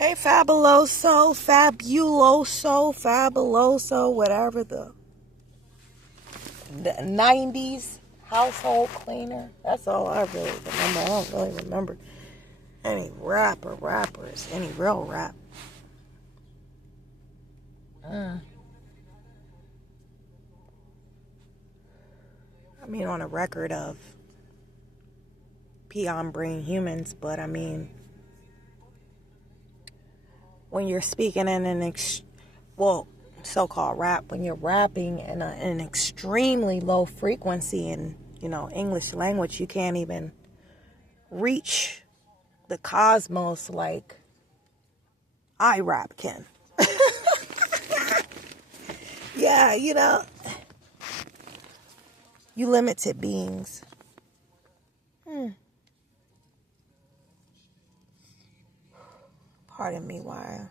Hey, fabuloso, whatever the 90s household cleaner. That's all I really remember. I don't really remember any rappers, any real rap. I mean, on a record of peon brain humans, but I mean, when you're speaking in so-called rap, when you're rapping in an extremely low frequency in, English language, you can't even reach the cosmos like I rap can. Yeah, you limited beings. Pardon me while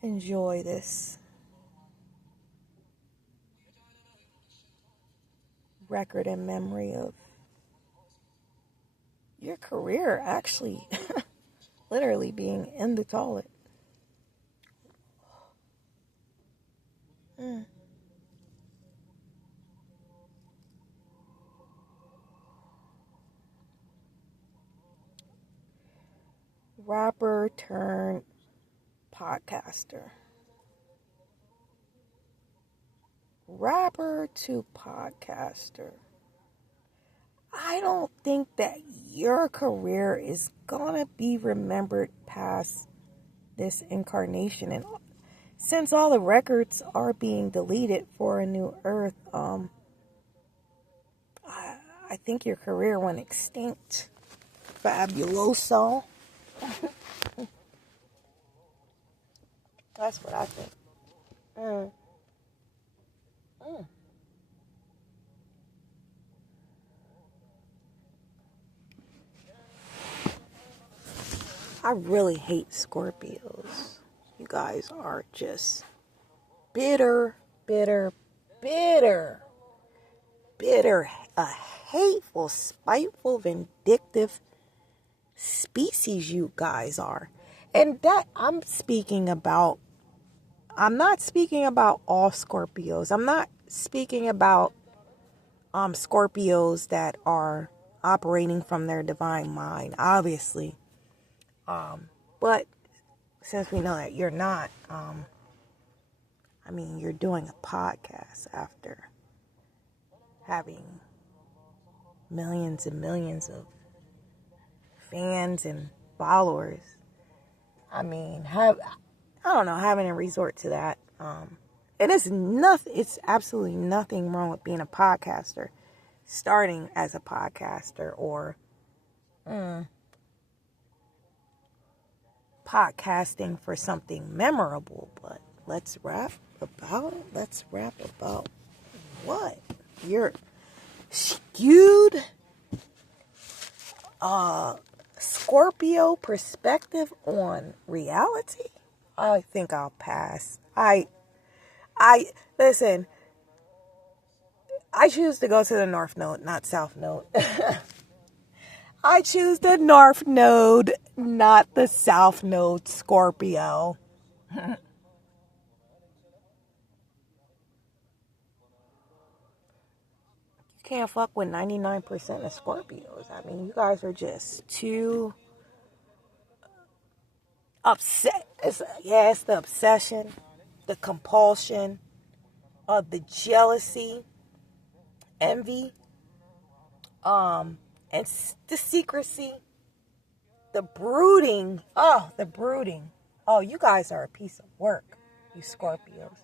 I enjoy this record in memory of your career actually literally being in the toilet. Rapper turned podcaster. Rapper to podcaster. I don't think that your career is gonna be remembered past this incarnation, and since all the records are being deleted for a new earth, I think your career went extinct. Fabuloso. That's what I think. Mm. Mm. I really hate Scorpios. You guys are just bitter, bitter, bitter, bitter, a hateful, spiteful, vindictive species you guys are. And that I'm not speaking about all Scorpios. I'm not speaking about Scorpios that are operating from their divine mind, obviously. But since we know that you're not, you're doing a podcast after having millions and millions of fans and followers. Having a resort to that. And it's absolutely nothing wrong with being a podcaster, starting as a podcaster, or podcasting for something memorable. But let's rap about what? Your skewed Scorpio perspective on reality? I think I'll pass. I listen, I choose to go to the North Node, not South Node. I choose the North Node, not the South Node, Scorpio. You can't fuck with 99% of Scorpios. You guys are just too upset. It's the obsession, the compulsion, the jealousy, envy, and the secrecy, the brooding. Oh, the brooding. Oh, you guys are a piece of work, you Scorpios.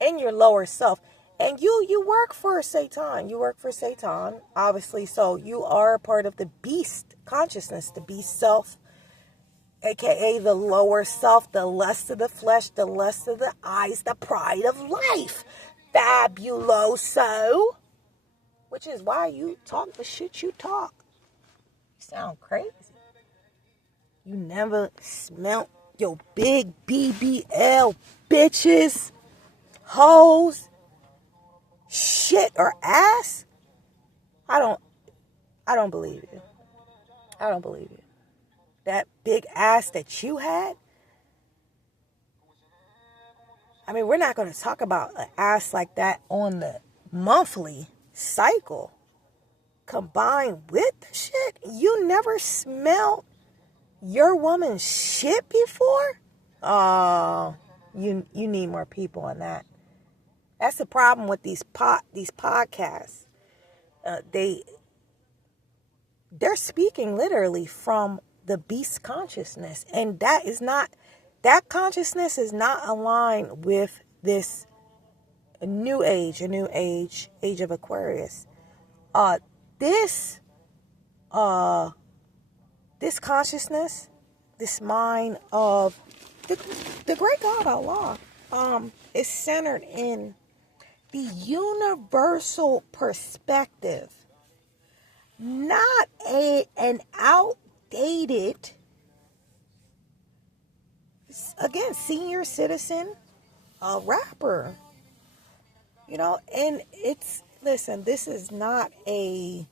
In your lower self. And you work for Satan. You work for Satan, obviously. So you are a part of the beast consciousness, the beast self, aka the lower self, the lust of the flesh, the lust of the eyes, the pride of life. Fabuloso. Which is why you talk the shit you talk. You sound crazy. You never smelt your big BBL bitches, hoes, shit, or ass. I don't believe you. I don't believe you. that big ass that you had. I mean, we're not going to talk about an ass like that on the monthly cycle. Combined with the shit, you never smelled your woman's shit before? Oh, you need more people on that. That's the problem with these podcasts. They're speaking literally from the beast consciousness, and that consciousness is not aligned with this new age of Aquarius. This consciousness, this mind of the great God Allah, is centered in the universal perspective, not an outdated, again, senior citizen, rapper. And listen, this is not a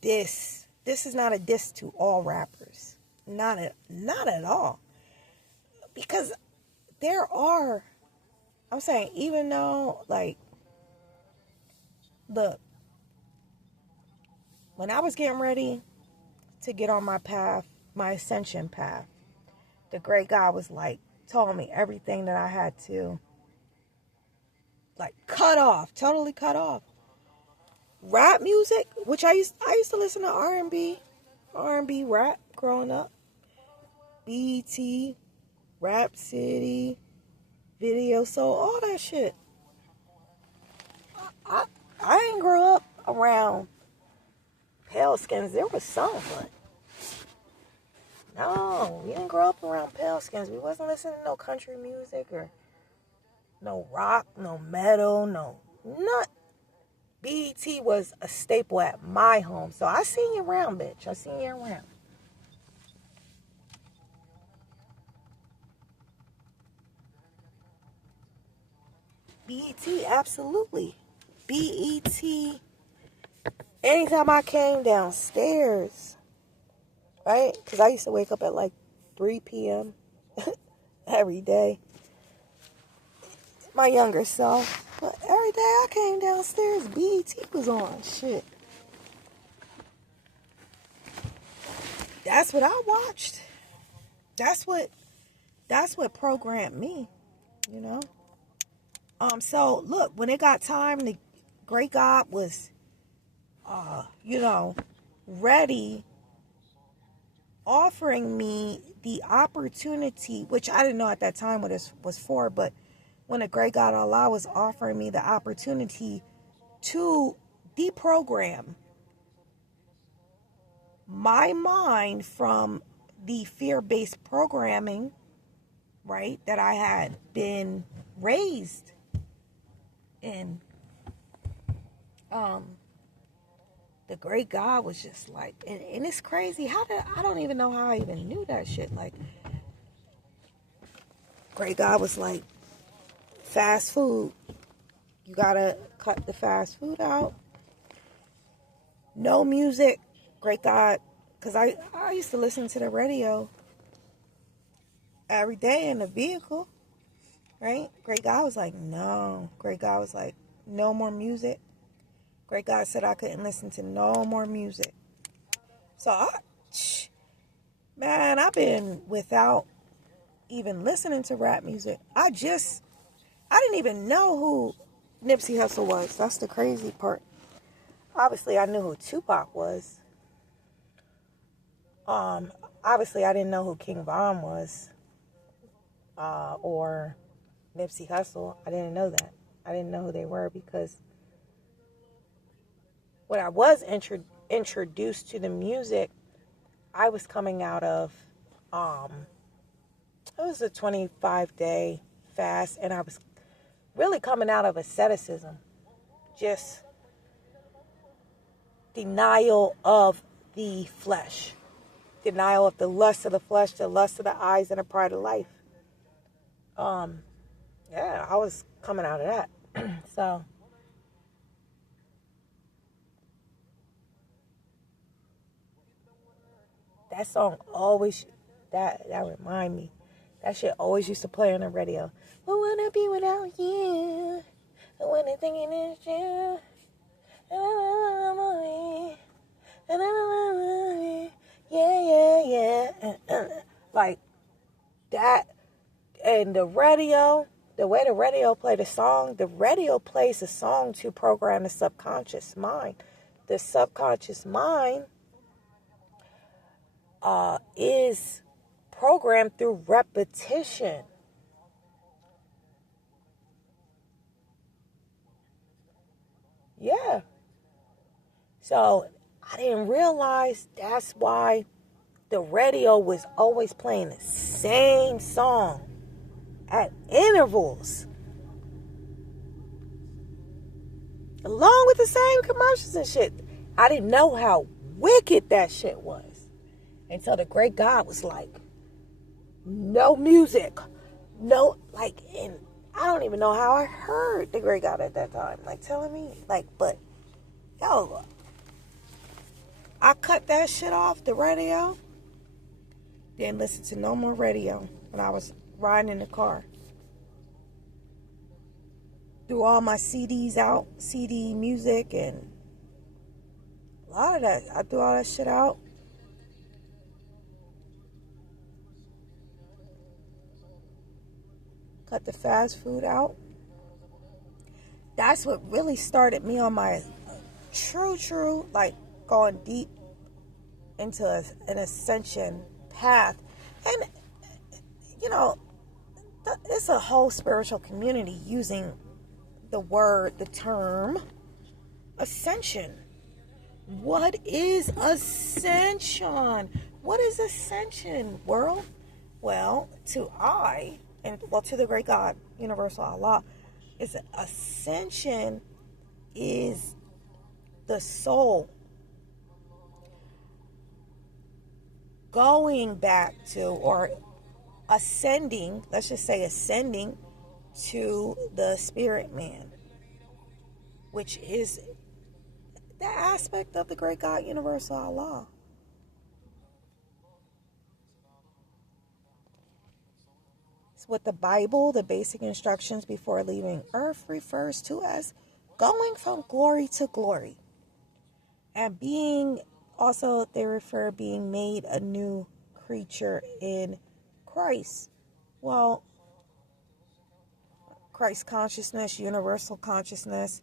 diss. This is not a diss to all rappers. Not at all. Because I'm saying, even though, like, look, when I was getting ready to get on my path, my ascension path, the great God was like, told me everything that I had to, like, totally cut off. Rap music, which I used to listen to R&B rap growing up. BET, Rap City, Video Soul, all that shit. I didn't grow up around pale skins. There was some, but no, we didn't grow up around pale skins. We wasn't listening to no country music or no rock, no metal, no nut. BET was a staple at my home. So I seen you around, bitch. I seen you around. BET, absolutely. BET. Anytime I came downstairs, right? Because I used to wake up at like 3 p.m. every day. My younger self. But every day I came downstairs, BET was on. Shit. That's what I watched. That's what programmed me, you know? So look, when it got time, the great God was, ready, offering me the opportunity, which I didn't know at that time what this was for, but when the great God Allah was offering me the opportunity to deprogram my mind from the fear-based programming, right, that I had been raised in, the great God was just like, and it's crazy, I don't even know how I even knew that shit. Like, great God was like, fast food, you gotta cut the fast food out. No music. Great God, because I used to listen to the radio every day in the vehicle, right? Great God was like, no. Great God was like, no more music. Great God said I couldn't listen to no more music. So, I've been without even listening to rap music. I didn't even know who Nipsey Hussle was. That's the crazy part. Obviously, I knew who Tupac was. Obviously, I didn't know who King Von was, or Nipsey Hussle. I didn't know that. I didn't know who they were because when I was introduced to the music, I was coming out of, it was a 25-day fast, and I was really coming out of asceticism, just denial of the flesh. Denial of the lust of the flesh, the lust of the eyes, and the pride of life. I was coming out of that. So, That song always, that remind me. That shit always used to play on the radio. Who wanna be without you? Who wanna think it is you? Yeah. Like that. And the radio, the way the radio played a song, the radio plays a song to program the subconscious mind. The subconscious mind is programmed through repetition. Yeah. So I didn't realize that's why the radio was always playing the same song at intervals, along with the same commercials and shit. I didn't know how wicked that shit was until the great God was like, no music, no, like, and I don't even know how I heard the great God at that time, like telling me, like, but yo, I cut that shit off the radio, didn't listen to no more radio when I was riding in the car. Threw all my CDs out, CD music, and a lot of that, I threw all that shit out. Cut the fast food out. That's what really started me on my true, like going deep into an ascension path. And, you know, it's a whole spiritual community using the term ascension. What is ascension? What is ascension, world? Well, to the great God, universal Allah, is ascension is the soul going back to, or ascending, let's just say ascending to the spirit man, which is the aspect of the great God, universal Allah. It's what the Bible, the basic instructions before leaving earth, refers to as going from glory to glory. And being, also they refer being made a new creature in Christ. Well, Christ consciousness, universal consciousness,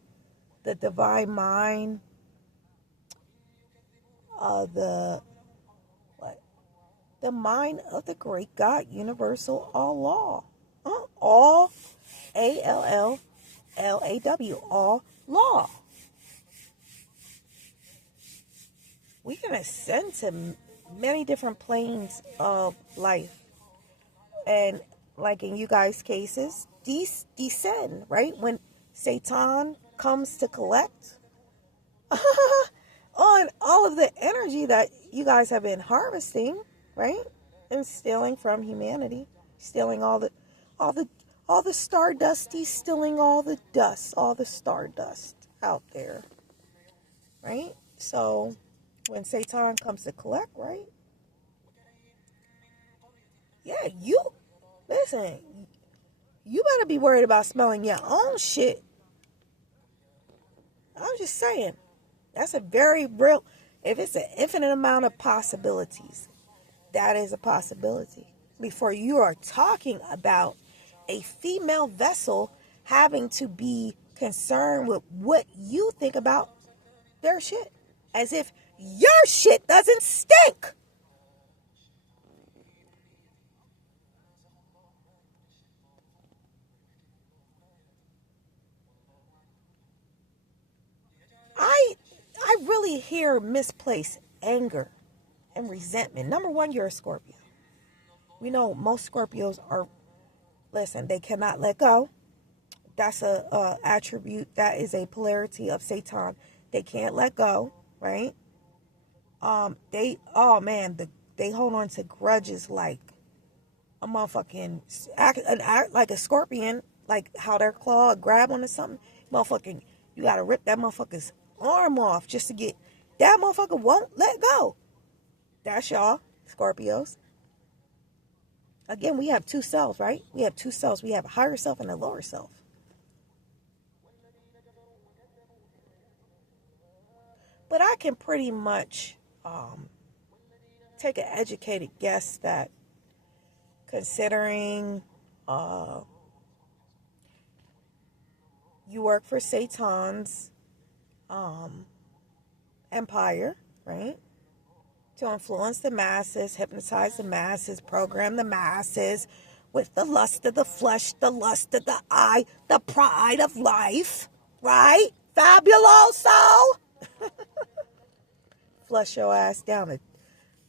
the divine mind, the mind of the great God, universal Allah. All, ALLLAW, all law. We can ascend to many different planes of life. And like in you guys' cases, descend, right? When Satan comes to collect on all of the energy that you guys have been harvesting, right? And stealing from humanity, stealing all the stardust, stealing all the dust, all the stardust out there, right? So when Satan comes to collect, right? Yeah, listen, you better be worried about smelling your own shit. I'm just saying, that's a very real, if it's an infinite amount of possibilities, that is a possibility. Before you are talking about a female vessel having to be concerned with what you think about their shit. As if your shit doesn't stink. I really hear misplaced anger and resentment. Number one, you're a Scorpio. We know most Scorpios are, listen, they cannot let go. That's a attribute, that is a polarity of Satan. They can't let go, right? They hold on to grudges like a motherfucking, like a scorpion, like how their claw grab onto something. Motherfucking, you gotta rip that motherfucker's arm off just to get, that motherfucker won't let go. That's y'all. Scorpios. Again, we have two selves, right? We have two selves. We have a higher self and a lower self. But I can pretty much take an educated guess that considering you work for Satan's empire, right? To influence the masses, hypnotize the masses, program the masses with the lust of the flesh, the lust of the eye, the pride of life, right? Fabuloso! Flush your ass down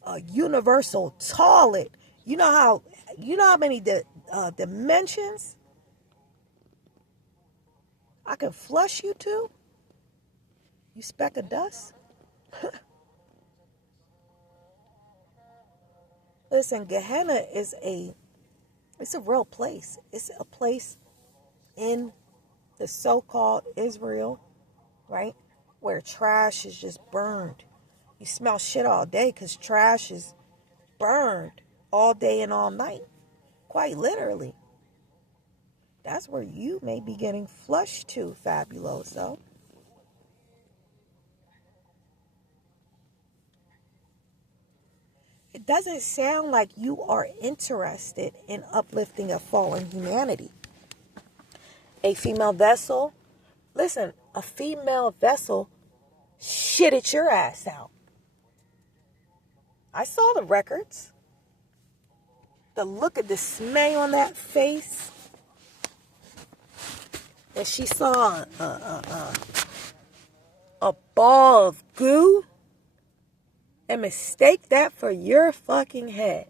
a universal toilet. You know how many dimensions I can flush you to? You speck of dust? Listen, Gehenna it's a real place. It's a place in the so-called Israel, right? Where trash is just burned. You smell shit all day because trash is burned all day and all night. Quite literally. That's where you may be getting flushed to, Fabuloso. It doesn't sound like you are interested in uplifting a fallen humanity. A female vessel, listen, a female vessel shitted your ass out. I saw the records. The look of dismay on that face. And she saw a ball of goo and mistake that for your fucking head.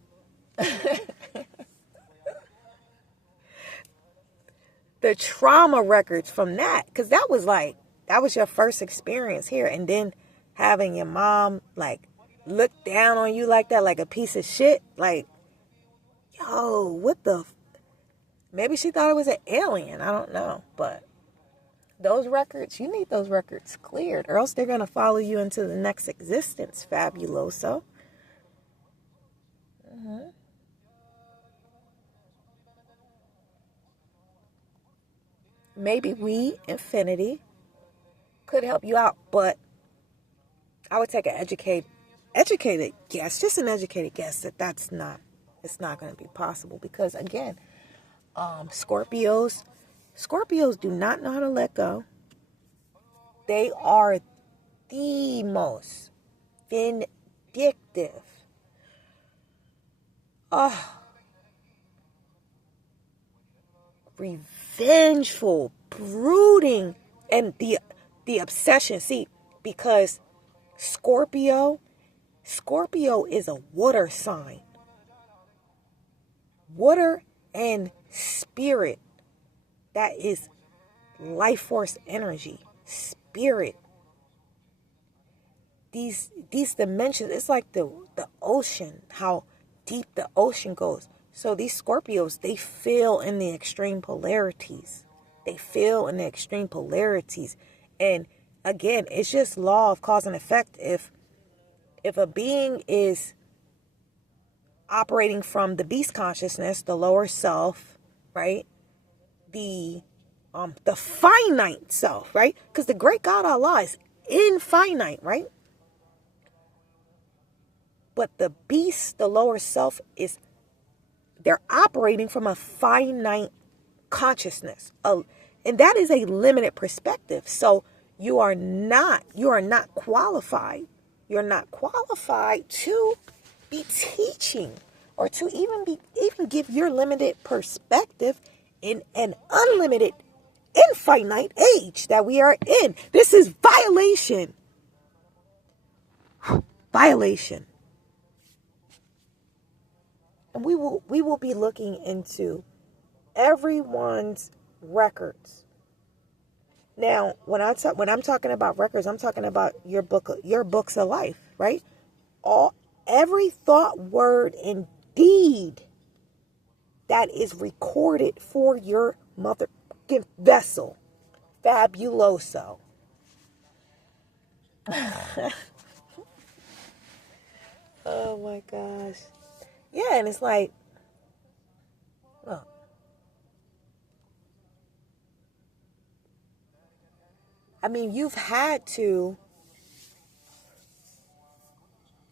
The trauma records from that, because that was your first experience here, and then having your mom like look down on you like that, like a piece of shit, like, yo, what the maybe she thought it was an alien, I don't know, but those records, you need those records cleared, or else they're going to follow you into the next existence, Fabuloso. Maybe we, Infinity, could help you out, but I would take an educated guess, just an educated guess it's not going to be possible, because again, Scorpios do not know how to let go. They are the most vindictive, revengeful, brooding, and the obsession. See, because Scorpio is a water sign. Water and spirit. That is life force energy. Spirit. These dimensions, it's like the ocean, how deep the ocean goes. So these Scorpios, they feel in the extreme polarities. And again, it's just law of cause and effect. If a being is operating from the beast consciousness, the lower self, right? The finite self, right? Because the great God Allah is infinite, right? But the beast, the lower self, they're operating from a finite consciousness. And that is a limited perspective. So you are not qualified. You're not qualified to be teaching or to even give your limited perspective in an unlimited, infinite age that we are in. This is violation. Violation. And we will be looking into everyone's records. Now, when I'm talking about records, I'm talking about your books of life, right? Every thought, word, and deed that is recorded for your motherfucking vessel, Fabuloso. Oh my gosh. Yeah, and it's like, look, I mean, you've had to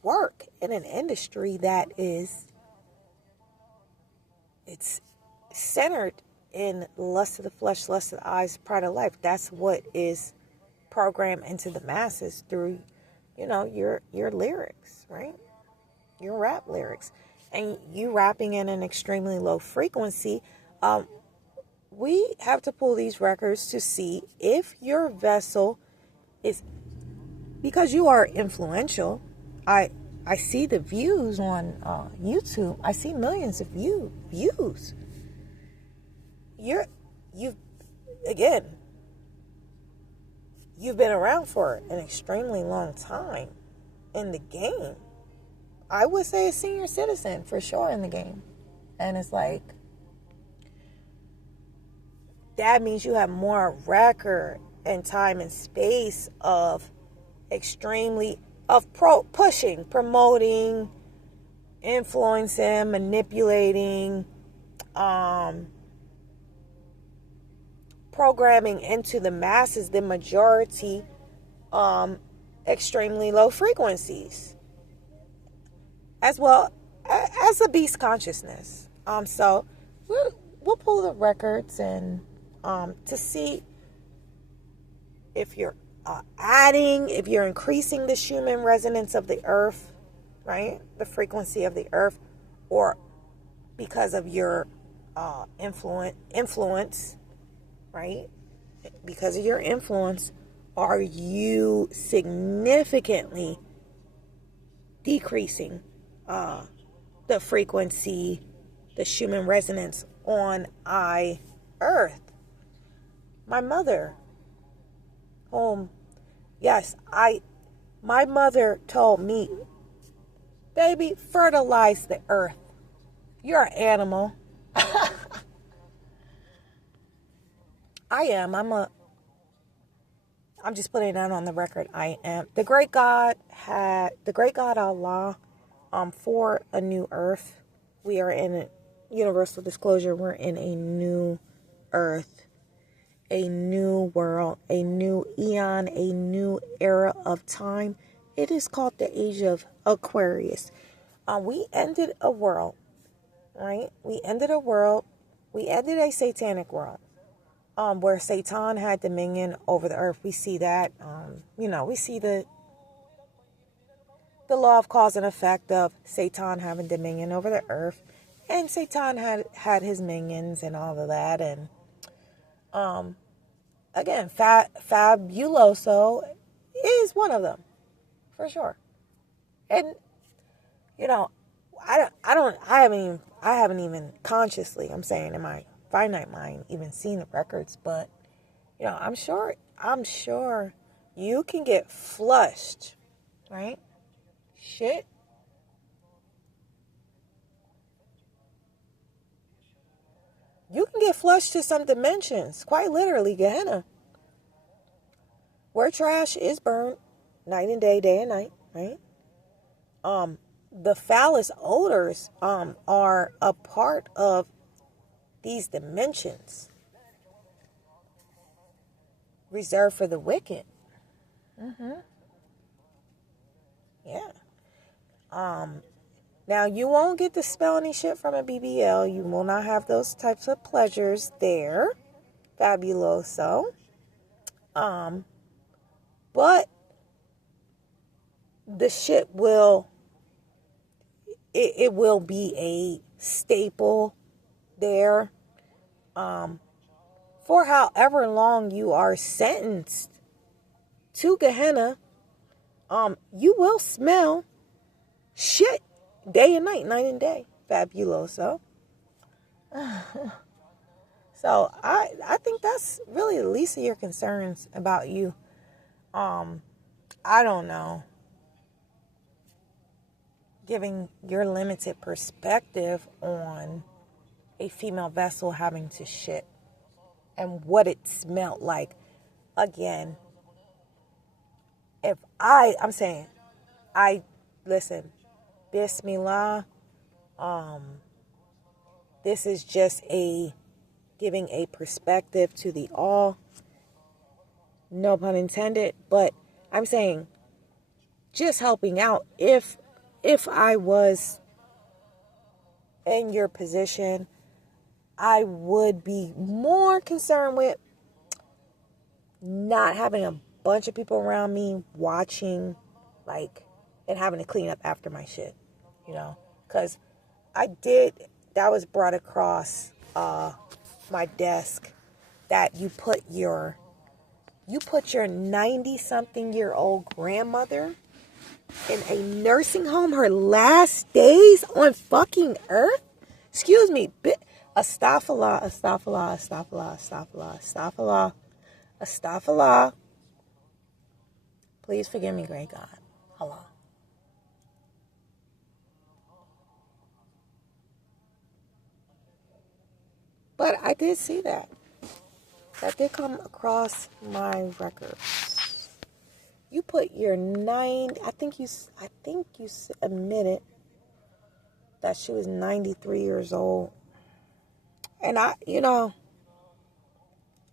work in an industry that it's centered in lust of the flesh, lust of the eyes, pride of life. That's what is programmed into the masses through, your lyrics, right? Your rap lyrics. And you rapping in an extremely low frequency. We have to pull these records to see if your vessel is, because you are influential. I see the views on YouTube. I see millions of views. You've again, you've been around for an extremely long time in the game. I would say a senior citizen for sure in the game. And it's like, that means you have more record and time and space of pushing, promoting, influencing, manipulating, programming into the masses, the majority, extremely low frequencies, as well as a beast consciousness. So we'll pull the records and to see if you're if you're increasing the Schumann resonance of the earth, right? The frequency of the earth, or because of your influence, right? Because of your influence, are you significantly decreasing the frequency, the Schumann resonance on Earth? My mother, my mother told me, baby, fertilize the earth. You're an animal. I am. I'm just putting that on the record. I am. The great God Allah, for a new earth. We are in universal disclosure. We're in a new earth, a new world, a new eon, a new era of time. It is called the age of Aquarius. We ended a world, right? We ended a satanic world, where Satan had dominion over the earth. We see that, we see the law of cause and effect of Satan having dominion over the earth, and Satan had his minions and all of that. And again, Fabuloso is one of them, for sure. And I haven't even consciously, I'm saying in my finite mind, even seen the records, but I'm sure you can get flushed, right? Shit. You can get flushed to some dimensions, quite literally, Gehenna, where trash is burned night and day and night, right? The foulest odors are a part of these dimensions reserved for the wicked. Yeah. Now you won't get to spell any shit from a BBL. You will not have those types of pleasures there. Fabuloso. But the shit will be a staple there for however long you are sentenced to Gehenna. You will smell shit day and night and day. Fabuloso. So I think that's really the least of your concerns about you. I don't know. Giving your limited perspective on a female vessel having to shit and what it smelled like. Again, I'm saying, listen, Bismillah. This is just giving a perspective to the all. No pun intended, but I'm saying just helping out. If I was in your position, I would be more concerned with not having a bunch of people around me watching, like, and having to clean up after my shit, because that was brought across my desk, that you put your 90-something-year-old grandmother in a nursing home, her last days on fucking earth. Excuse me. Astaghfirullah, astaghfirullah, astaghfirullah, astaghfirullah, astaghfirullah, astaghfirullah. Please forgive me, great God. Allah. But I did see that. That did come across my records. You put your I think you admitted that she was 93 years old. And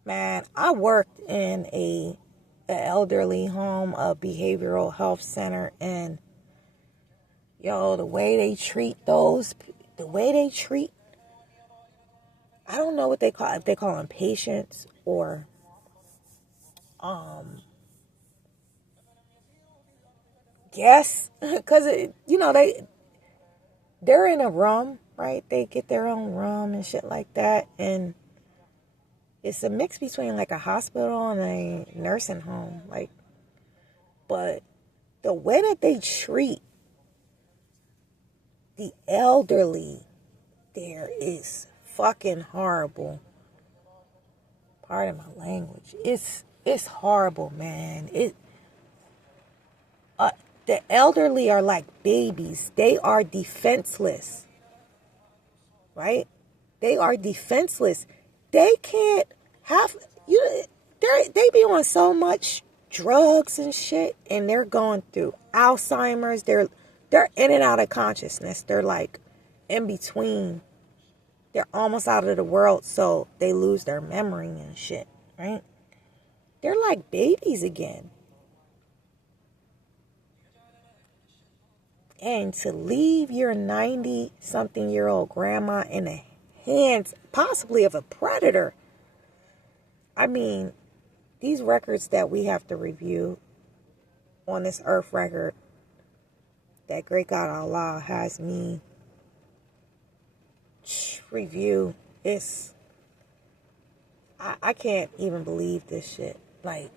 man, I worked in an elderly home, a behavioral health center, and the way they treat I don't know what they call, if they call them patients or guests, because they're in a room, right? They get their own room and shit like that, and it's a mix between like a hospital and a nursing home, like. But the way that they treat the elderly there is fucking horrible. Pardon my language. It's horrible, man. The elderly are like babies. They are defenseless. Right? They are defenseless. They can't have they be on so much drugs and shit, and they're going through Alzheimer's. They're in and out of consciousness. They're like in between. They're almost out of the world, so they lose their memory and shit, right? They're like babies again. And to leave your 90-something-year-old grandma in the hands, possibly of a predator. I mean, these records that we have to review on this earth record that great God Allah has me review, I can't even believe this shit. Like,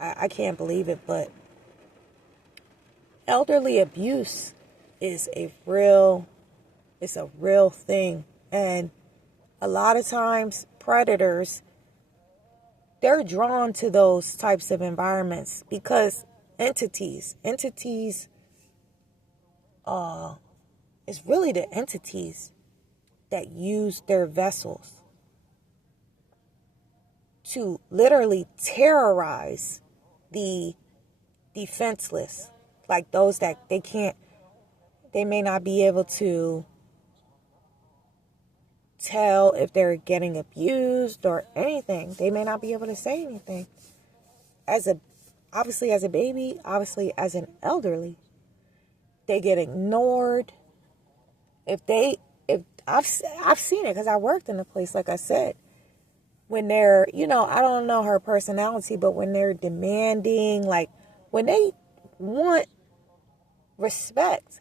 I can't believe it, but elderly abuse is a real thing. And a lot of times predators, they're drawn to those types of environments because entities, it's really the entities that use their vessels to literally terrorize the defenseless, like those that they may not be able to tell if they're getting abused or anything. They may not be able to say anything. Obviously as a baby, obviously as an elderly, they get ignored. If I've seen it because I worked in a place, like I said, when they're, I don't know her personality, but when they're demanding, like when they want respect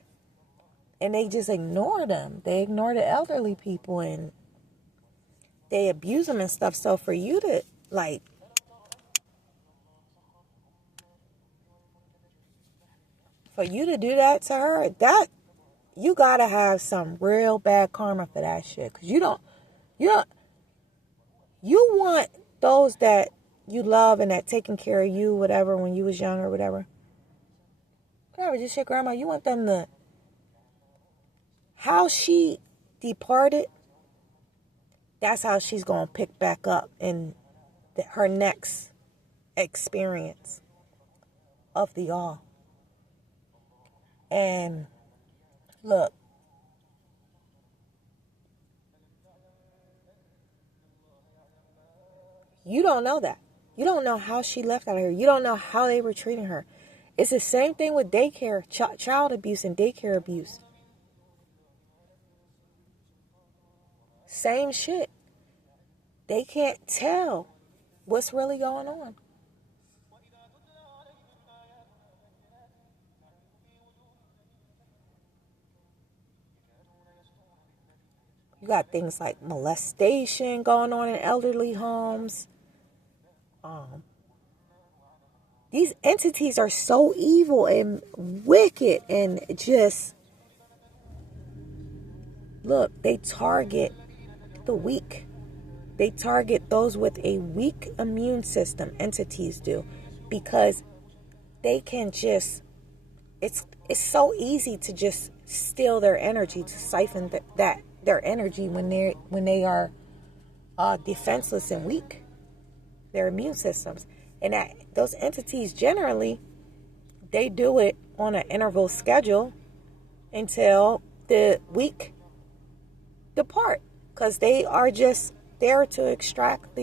and they just ignore them, they ignore the elderly people and they abuse them and stuff. So for you to do that to her, that you gotta have some real bad karma for that shit. Cause you want those that you love and that taking care of you, whatever, when you was young or whatever, just your grandma, you want them to, how she departed, that's how she's gonna pick back up in her next experience of the all. And look, you don't know that. You don't know how she left out of here. You don't know how they were treating her. It's the same thing with daycare, child abuse and daycare abuse. Same shit. They can't tell what's really going on. You got things like molestation going on in elderly homes. These entities are so evil and wicked and just, look, they target the weak. They target those with a weak immune system, entities do, because they can just, it's so easy to just steal their energy, to siphon their energy when they are defenseless and weak, their immune systems. And that those entities generally, they do it on an interval schedule until the weak depart, because they are just there to extract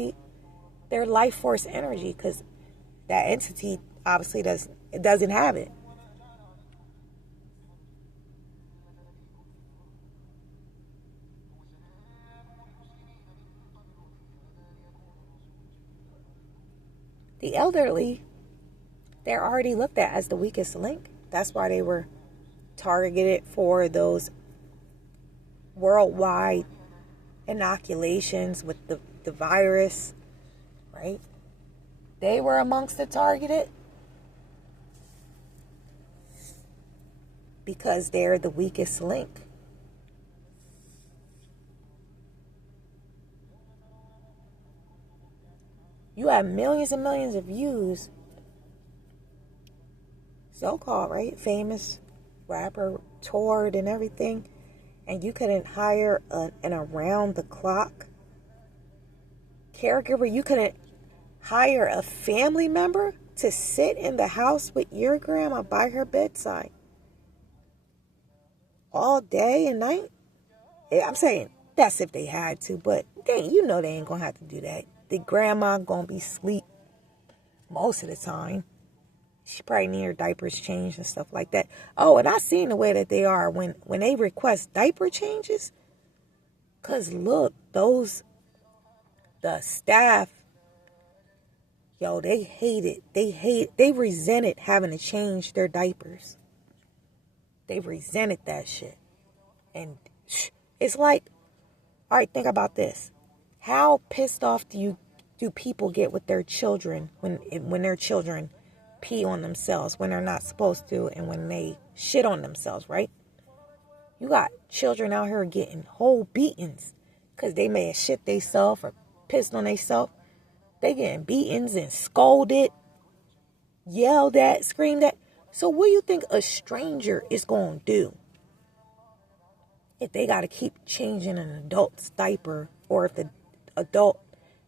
their life force energy, because that entity obviously doesn't have it. The elderly, they're already looked at as the weakest link. That's why they were targeted for those worldwide inoculations with the virus, right? They were amongst the targeted because they're the weakest link. You have millions and millions of views, so-called, right? Famous rapper, toured and everything, and you couldn't hire an around-the-clock caregiver. You couldn't hire a family member to sit in the house with your grandma by her bedside all day and night. I'm saying that's if they had to, but they ain't gonna have to do that. The grandma gonna be asleep most of the time. She probably need her diapers changed and stuff like that. Oh, and I seen the way that they are when they request diaper changes. Cause look, the staff, yo, they hate it. They resented having to change their diapers. They resented that shit. And it's like, all right, think about this. How pissed off do people get with their children when their children pee on themselves when they're not supposed to, and when they shit on themselves, right? You got children out here getting whole beatings because they may have shit themselves or pissed on themselves. They getting beatings and scolded, yelled at, screamed at. So what do you think a stranger is going to do if they got to keep changing an adult's diaper, or if the adult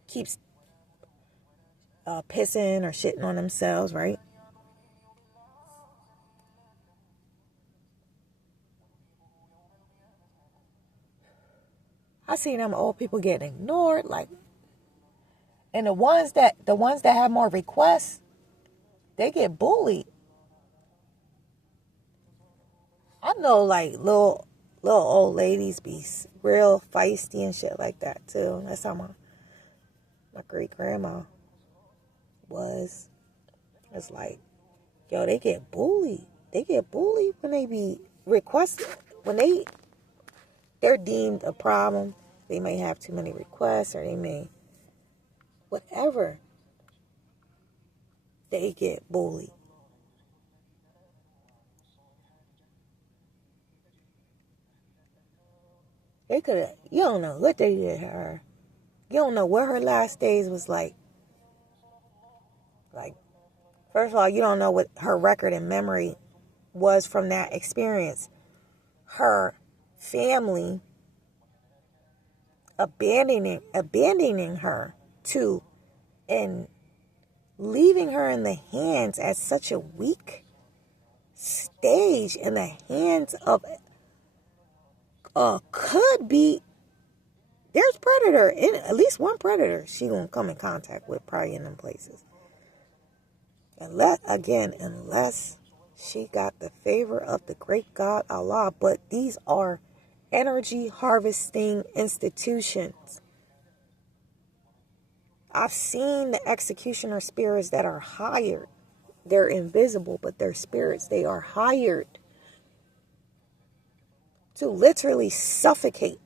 keeps pissing or shitting on themselves, right? I see them old people getting ignored, like, and the ones that have more requests, they get bullied. I know, like, little old ladies be real feisty and shit like that too. That's how my great grandma was. It's like, yo, they get bullied. They get bullied when they be requested. When they're deemed a problem. They may have too many requests, or they may whatever. They get bullied. They could have, you don't know what they did to her. You don't know what her last days was like. Like, first of all, you don't know what her record and memory was from that experience. Her family abandoning her to, and leaving her in the hands at such a weak stage, in the hands of could be, there's predator, in at least one predator she gonna come in contact with probably in them places. Unless she got the favor of the great God Allah. But these are energy harvesting institutions. I've seen the executioner spirits that are hired. They're invisible, but they're spirits. They are hired to literally suffocate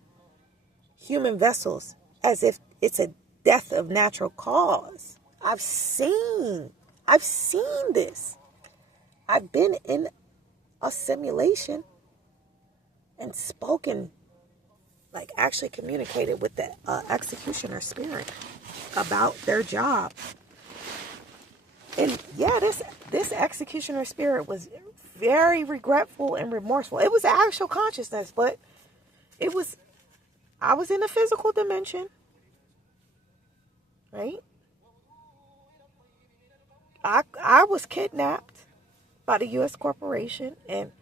human vessels as if it's a death of natural cause. I've seen this. I've been in a simulation and spoken, like actually communicated with the executioner spirit about their job. And yeah, this executioner spirit was very regretful and remorseful. It was actual consciousness, but I was in a physical dimension, right? I was kidnapped by the U.S. corporation and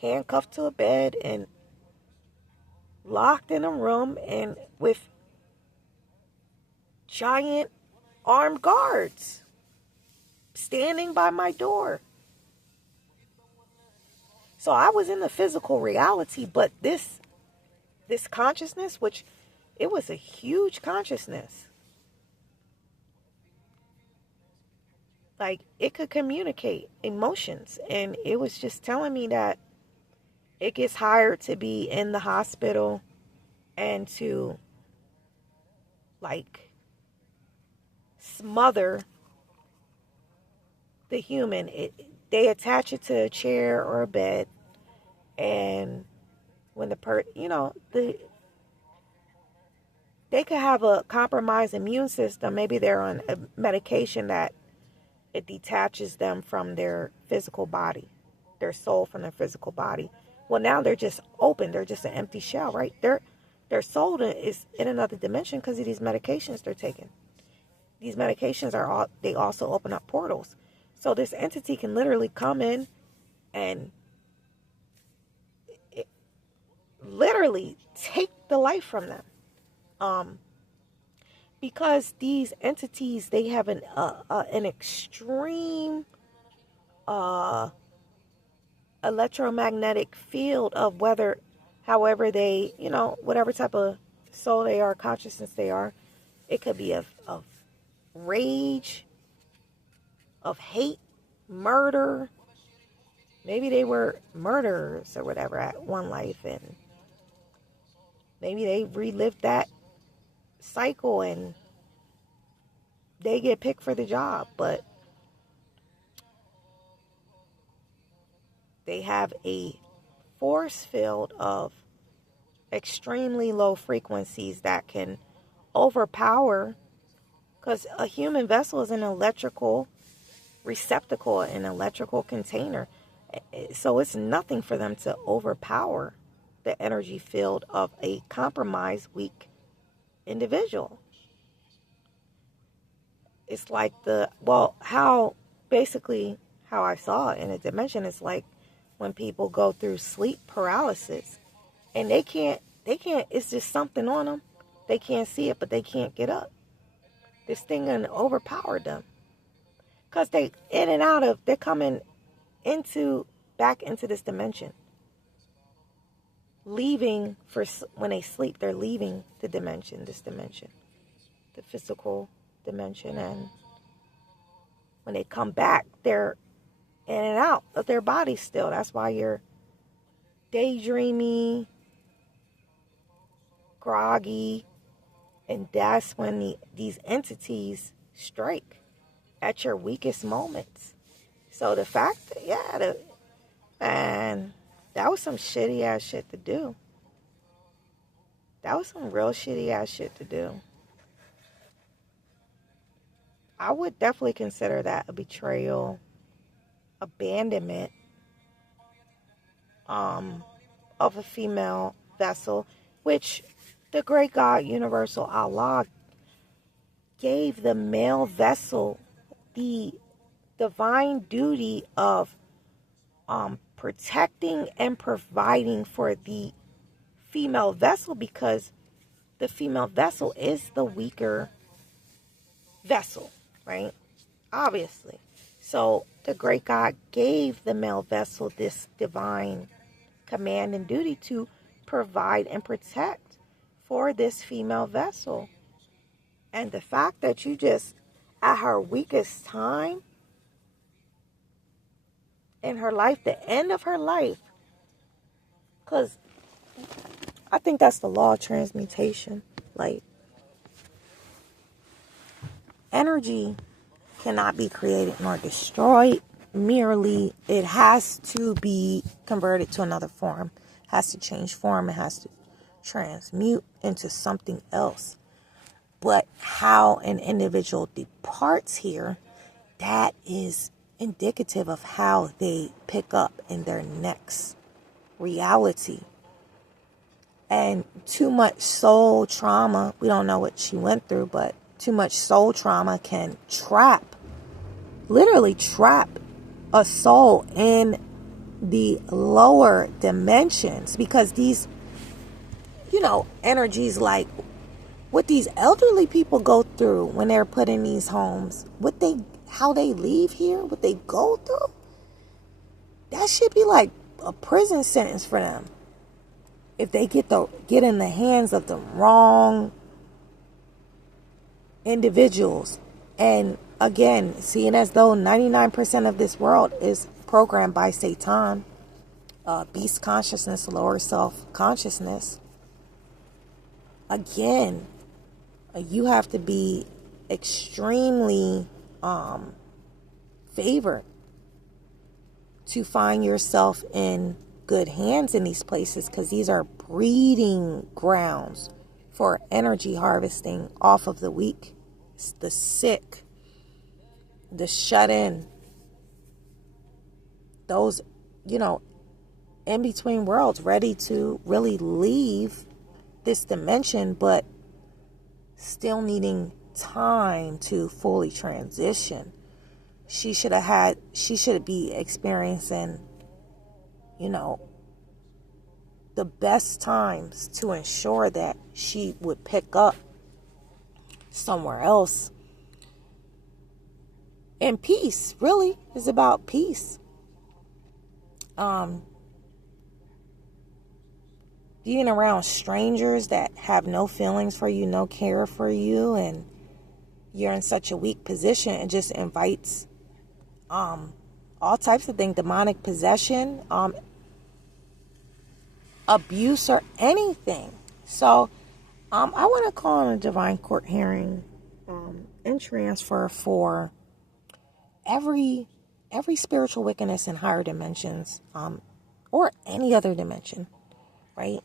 handcuffed to a bed and locked in a room and with giant armed guards standing by my door. So I was in the physical reality, but this consciousness, which it was a huge consciousness. Like, it could communicate emotions, and it was just telling me that it gets hired to be in the hospital and to, like, smother the human. They attach it to a chair or a bed, and when they could have a compromised immune system. Maybe they're on a medication that it detaches them from their physical body, their soul from their physical body. Well, now they're just open. They're just an empty shell, right? Their soul is in another dimension because of these medications they're taking. These medications they also open up portals. So this entity can literally come in and literally take the life from them. Because these entities, they have an extreme electromagnetic field of however they, whatever type of soul they are, consciousness they are. It could be of rage, of hate, murder. Maybe they were murderers or whatever at one life, and maybe they relived that cycle and they get picked for the job, but they have a force field of extremely low frequencies that can overpower, because a human vessel is an electrical receptacle, an electrical container. So it's nothing for them to overpower the energy field of a compromised, weak individual. It's like how I saw it in a dimension is like when people go through sleep paralysis and they can't, it's just something on them. They can't see it, but they can't get up. This thing gonna overpower them. Because they're coming back into this dimension. Leaving when they sleep, they're leaving this dimension, the physical dimension. And when they come back, they're in and out of their body still. That's why you're daydreamy, groggy, and that's when these entities strike at your weakest moments. So the fact that, man, that was some shitty ass shit to do. That was some real shitty ass shit to do. I would definitely consider that a betrayal, abandonment of a female vessel, which the great God, universal Allah, gave the male vessel the divine duty of protecting and providing for the female vessel, because the female vessel is the weaker vessel, right? Obviously. So the great God gave the male vessel this divine command and duty to provide and protect for this female vessel. And the fact that you just, at her weakest time in her life, the end of her life, because I think that's the law of transmutation. Like, energy cannot be created nor destroyed. Merely, it has to be converted to another form. It has to change form. It has to transmute into something else. But how an individual departs here, that is indicative of how they pick up in their next reality. And too much soul trauma, we don't know what she went through, but too much soul trauma can literally trap a soul in the lower dimensions, because these, energies, like what these elderly people go through when they're put in these homes, how they leave here, what they go through, that should be like a prison sentence for them. If they get in the hands of the wrong individuals. And again, seeing as though 99% of this world is programmed by Satan, beast consciousness, lower self consciousness, again, you have to be extremely favored to find yourself in good hands in these places, because these are breeding grounds for energy harvesting off of the weak, the sick, the shut in, those, in between worlds, ready to really leave this dimension, but still needing time to fully transition. She should be experiencing, the best times to ensure that she would pick up somewhere else. And peace really is about peace. Being around strangers that have no feelings for you, no care for you, and you're in such a weak position, it just invites all types of things, demonic possession, abuse, or anything. So I want to call on a divine court hearing and transfer for every spiritual wickedness in higher dimensions, or any other dimension, right?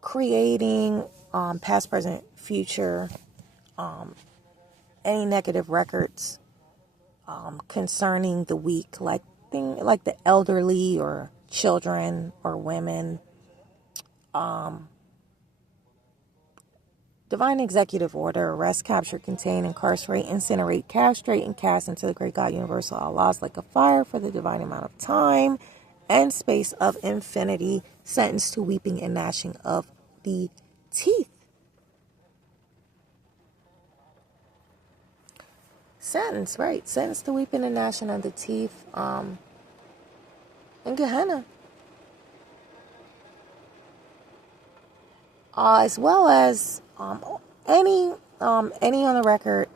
Creating past, present, future, any negative records concerning the weak, like the elderly or children or women. Divine executive order: arrest, capture, contain, incarcerate, incinerate, castrate, and cast into the great God universal Allah's like a fire for the divine amount of time and space of infinity, sentenced to weeping and gnashing of the teeth. Sentence to weeping and gnashing of the teeth in Gehenna. As well as any on the record,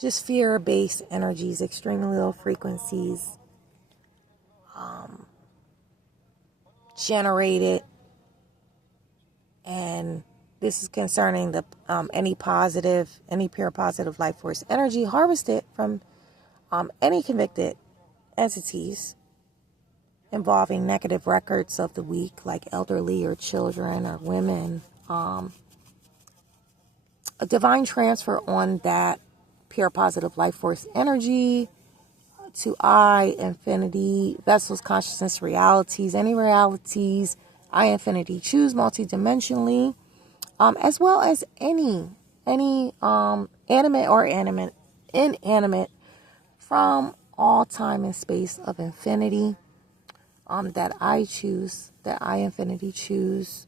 just fear-based energies, extremely low frequencies, generated, and this is concerning the any pure positive life force energy harvested from any convicted entities involving negative records of the weak, like elderly or children or women. A divine transfer on that pure positive life force energy to infinity, vessels, consciousness, realities, any realities I Infinity Choose multidimensionally, as well as any animate or inanimate from all time and space of infinity that I choose, that I Infinity choose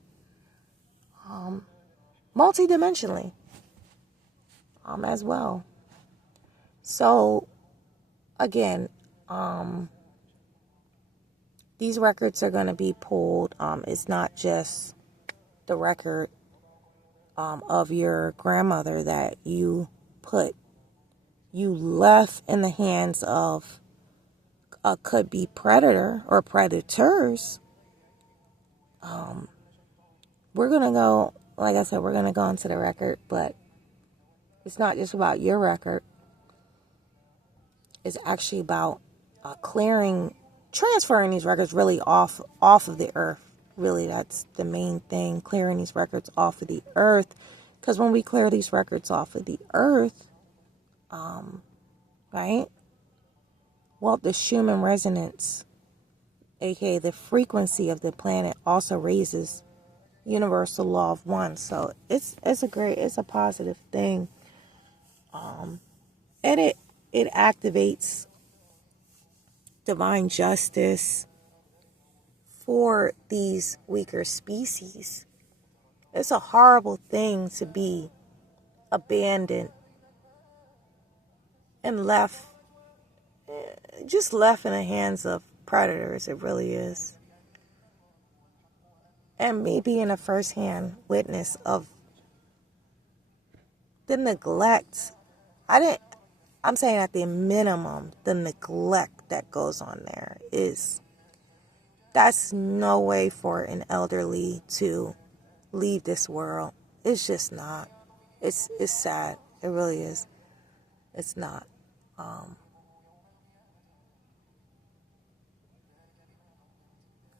multidimensionally as well. So again, these records are going to be pulled. It's not just the record of your grandmother that you left in the hands of a could be predator or predators. We're going to go, like I said, we're going to go into the record, but it's not just about your record. It's actually about transferring these records really off of the earth. Really, that's the main thing, clearing these records off of the earth. Because when we clear these records off of the earth, right? Well, the Schumann resonance, aka the frequency of the planet, also raises universal law of one. So it's a positive thing. And it activates divine justice for these weaker species. It's a horrible thing to be abandoned and left in the hands of predators. It really is. And me being a first-hand witness of the neglect, I'm saying at the minimum, the neglect that goes on there that's no way for an elderly to leave this world. It's just not. It's sad. It really is. It's not.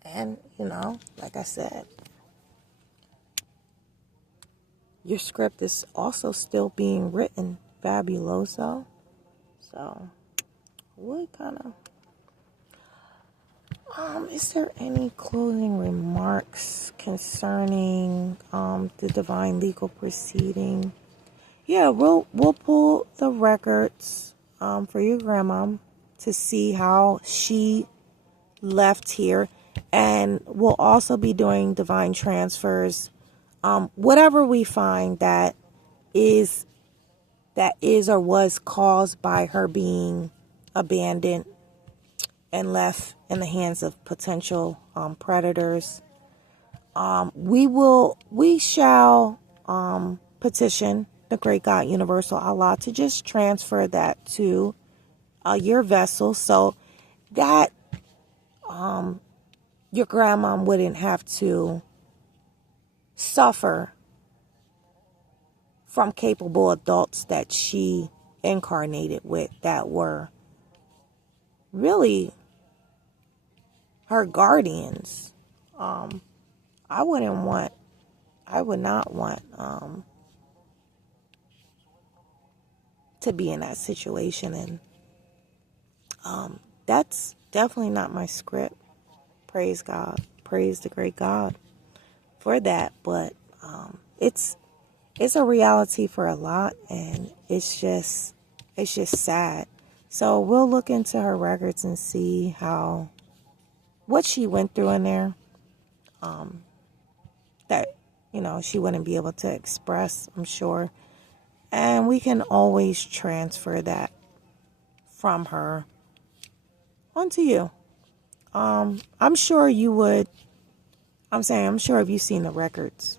And, like I said, your script is also still being written, Fabuloso. So, what kind of... is there any closing remarks concerning the divine legal proceeding? Yeah, we'll pull the records for your grandma to see how she left here, and we'll also be doing divine transfers. Whatever we find that is or was caused by her being abandoned and left in the hands of potential predators, we shall petition the great God Universal Allah to just transfer that to your vessel, so that your grandma wouldn't have to suffer from capable adults that she incarnated with that were really her guardians. I would not want to be in that situation, and that's definitely not my script. Praise God, praise the great God for that. But it's a reality for a lot, and it's just sad. So we'll look into her records and see what she went through in there, that she wouldn't be able to express, I'm sure. And we can always transfer that from her onto you. I'm sure you would. I'm sure if you've seen the records,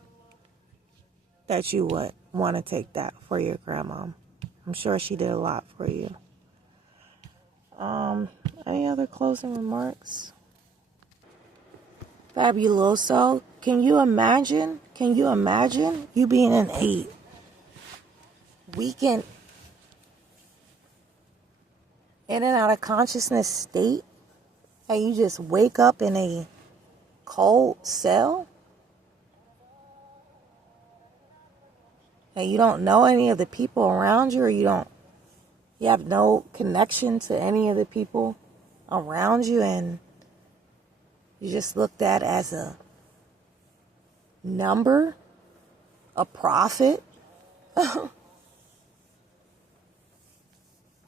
that you would want to take that for your grandma. I'm sure she did a lot for you. Any other closing remarks? Fabuloso. Can you imagine you being in a weakened, in and out of consciousness state, and you just wake up in a cold cell, and you don't know any of the people around you, or you have no connection to any of the people around you, and you just looked at as a number, a prophet.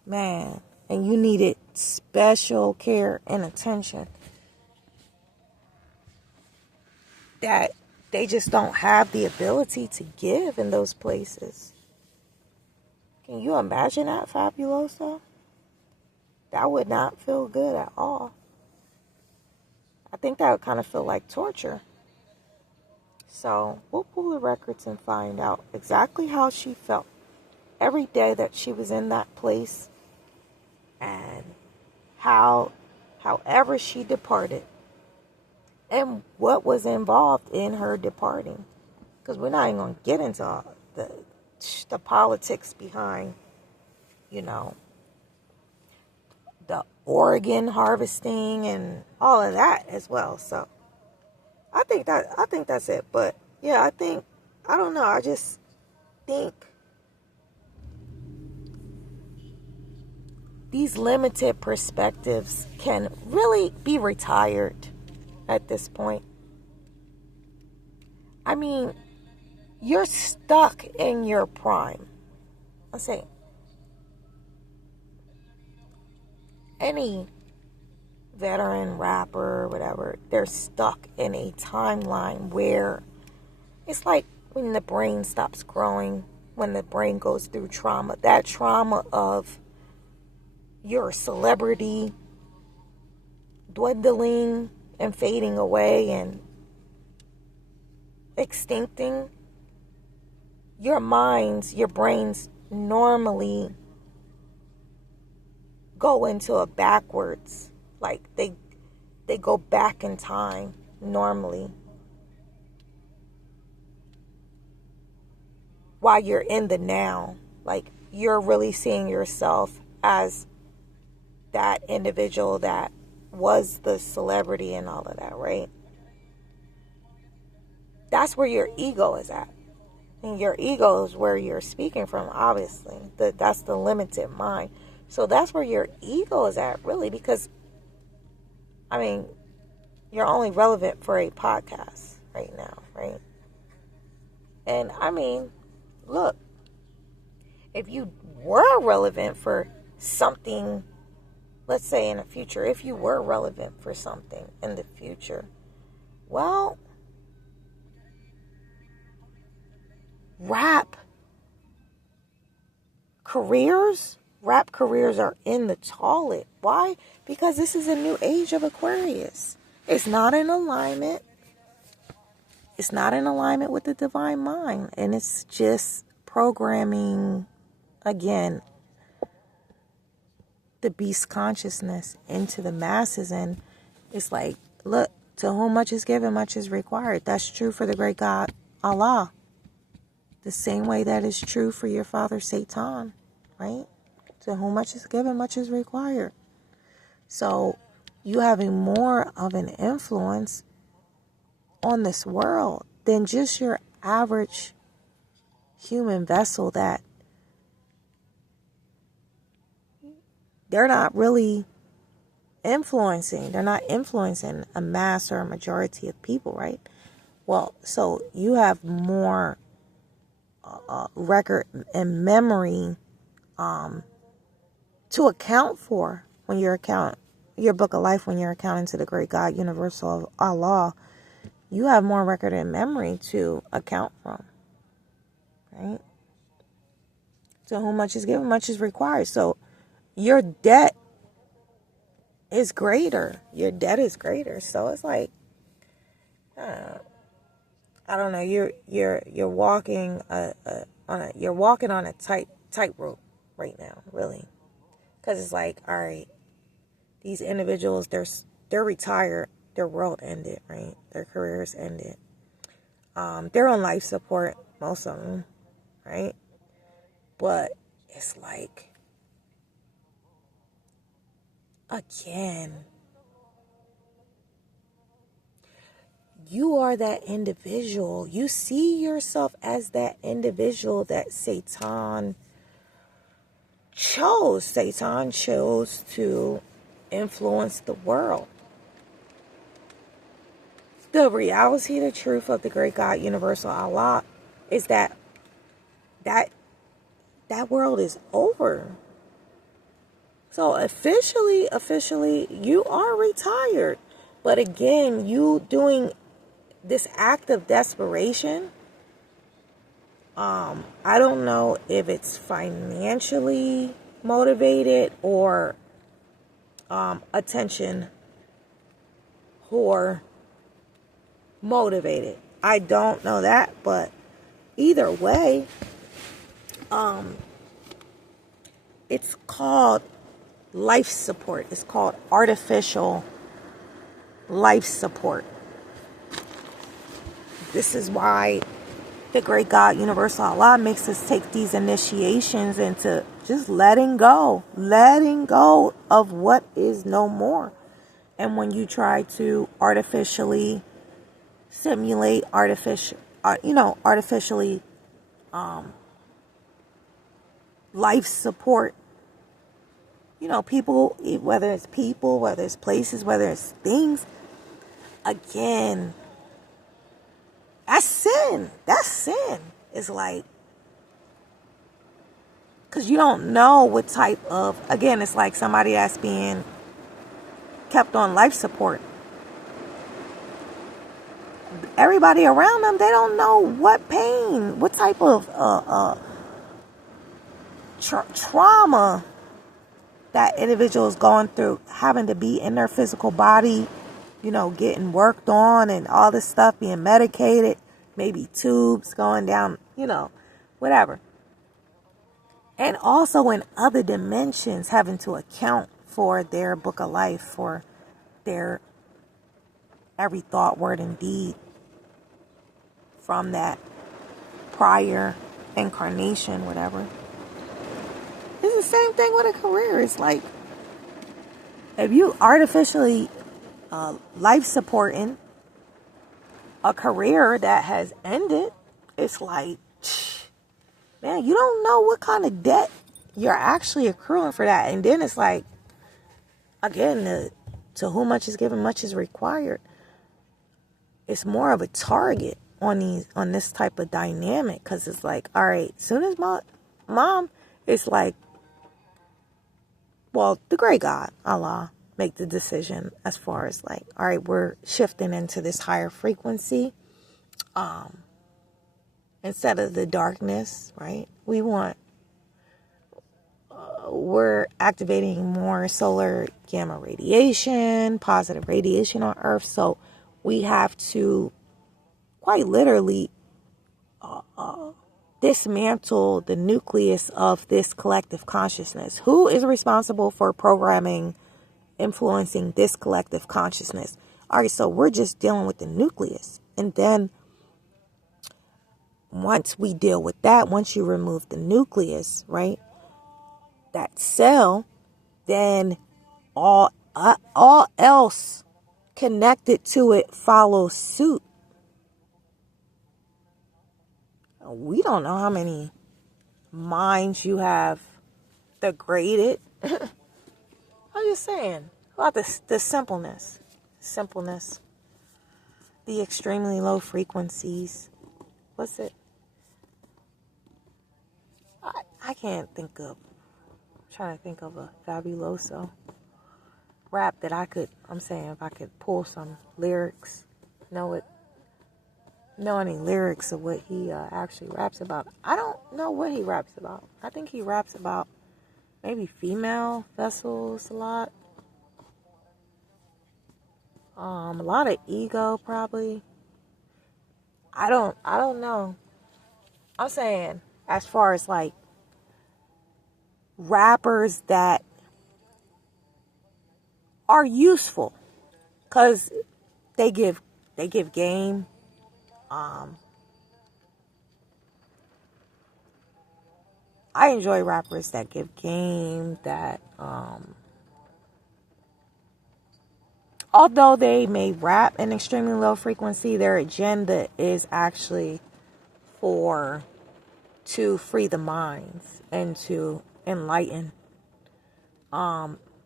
Man, and you needed special care and attention that they just don't have the ability to give in those places. Can you imagine that, Fabuloso? That would not feel good at all. I think that would kind of feel like torture. So we'll pull the records and find out exactly how she felt every day that she was in that place, and however she departed, and what was involved in her departing. Because we're not even going to get into the politics behind, the organ harvesting and all of that as well. So I think that's it. But yeah, I don't know. I just think these limited perspectives can really be retired at this point. I mean, you're stuck in your prime. I'm saying any veteran rapper or whatever, they're stuck in a timeline where it's like when the brain stops growing, when the brain goes through trauma, that trauma of your celebrity dwindling and fading away and extincting, your brains normally go into a backwards, like they go back in time normally while you're in the now. Like, you're really seeing yourself as that individual that was the celebrity and all of that, right? That's where your ego is at. And your ego is where you're speaking from, obviously. That's the limited mind. So that's where your ego is at, really, because, I mean, you're only relevant for a podcast right now, right? And, I mean, look, if you were relevant for something, let's say in the future, if you were relevant for something in the future, well, rap careers are in the toilet. Why? Because this is a new age of Aquarius. It's not in alignment. It's not in alignment with the divine mind. And it's just programming, again, the beast consciousness into the masses. And it's like, look, to whom much is given, much is required. That's true for the great God, Allah. The same way that is true for your father, Satan, right? To whom much is given, much is required. So you having more of an influence on this world than just your average human vessel that they're not really influencing. They're not influencing a mass or a majority of people, right? Well, so you have more record and memory to account for when your book of life, when you're accounting to the great God, universal Allah. You have more record and memory to account from, right? To whom much is given, much is required. So your debt is greater. Your debt is greater. So it's like, I don't know. You're walking on a tightrope right now, really, because it's like, all right, these individuals, they're retired. Their world ended, right? Their careers ended. They're on life support, most of them, right? But it's like, again, you are that individual. You see yourself as that individual that Satan chose. Satan chose to influence the world. The reality, the truth of the great God, universal Allah, is that that world is over. So officially, you are retired. But again, you doing this act of desperation, I don't know if it's financially motivated or attention whore motivated. I don't know that, but either way, it's called life support. It's called artificial life support. This is why the great God, universal Allah, makes us take these initiations into just letting go of what is no more. And when you try to artificially simulate artificially life support, people, whether it's people, whether it's places, whether it's things, again, that's sin. It's like, because you don't know what type of, again, it's like somebody that's being kept on life support. Everybody around them, they don't know what pain, what type of trauma that individual is going through, having to be in their physical body, getting worked on and all this stuff, being medicated, maybe tubes going down, whatever. And also in other dimensions, having to account for their book of life, for their every thought, word, and deed from that prior incarnation, whatever. It's the same thing with a career. It's like, if you artificially life supporting a career that has ended, it's like, man, you don't know what kind of debt you're actually accruing for that. And then it's like, again, to whom much is given, much is required. It's more of a target on this type of dynamic, because it's like, all right, soon as my mom, it's like, well, the great God, Allah, make the decision as far as like, all right, we're shifting into this higher frequency. Instead of the darkness, right? We're activating more solar gamma radiation, positive radiation on Earth. So we have to quite literally dismantle the nucleus of this collective consciousness. Who is responsible for programming, influencing this collective consciousness? All right, so we're just dealing with the nucleus. And then once we deal with that, once you remove the nucleus, right, that cell, then all else connected to it follows suit. We don't know how many minds you have degraded. I'm just saying about the simpleness, the extremely low frequencies. What's it? I can't think of. I'm trying to think of a fabuloso rap that I'm saying, if I could pull some lyrics, know any lyrics of what he actually raps about. I don't know what he raps about. I think he raps about maybe female vessels a lot. A lot of ego, probably. I don't know. I'm saying, as far as like rappers that are useful, because they give game. I enjoy rappers that give game, that although they may rap in extremely low frequency, their agenda is actually to free the minds and to enlighten.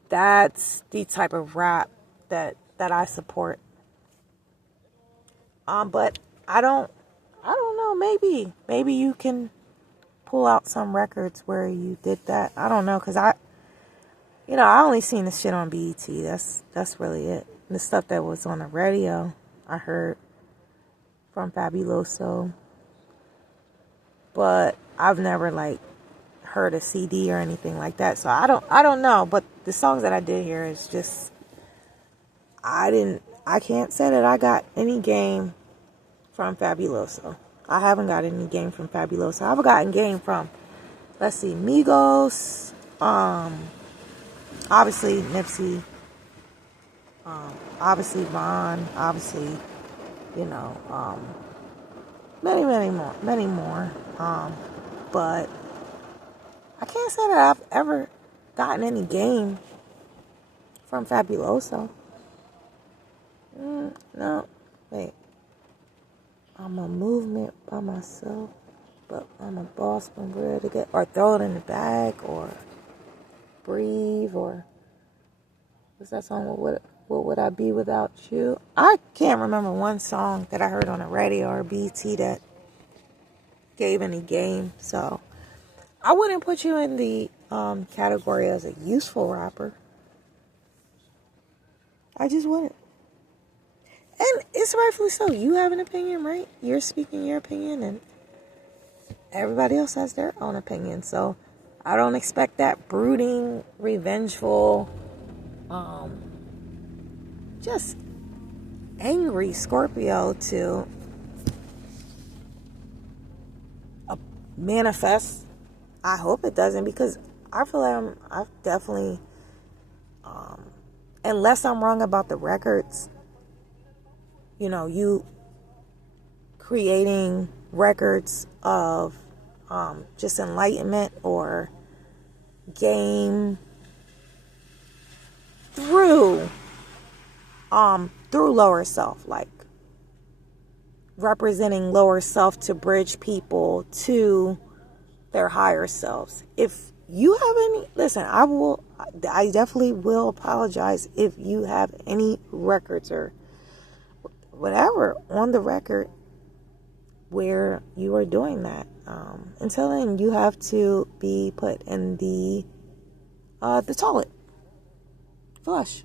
That's the type of rap that I support. But I don't know. Maybe you can pull out some records where you did that. I don't know, cause I only seen this shit on BET. That's really it. The stuff that was on the radio, I heard from Fabuloso, but I've never like heard a CD or anything like that. So I don't know. But the songs that I did hear is just, I can't say that I got any game from Fabuloso. I haven't got any game from Fabuloso. I've gotten game from, let's see, Migos, obviously Nipsey, obviously Vaughn, obviously, many more. But I can't say that I've ever gotten any game from Fabuloso. No, wait. I'm a movement by myself, but I'm a boss when we're together. Or throw it in the bag, or breathe, or what's that song? What would I be without you? I can't remember one song that I heard on the radio or BT that gave any game. So I wouldn't put you in the category as a useful rapper. I just wouldn't. And it's rightfully so. You have an opinion, right? You're speaking your opinion, and everybody else has their own opinion. So I don't expect that brooding, revengeful, just angry Scorpio to manifest. I hope it doesn't, because I feel like I've definitely, unless I'm wrong about the records, you creating records of just enlightenment or game through lower self, like representing lower self to bridge people to their higher selves. If you have any, listen, I definitely will apologize if you have any records or whatever on the record where you are doing that. Until then, you have to be put in the toilet. Flush.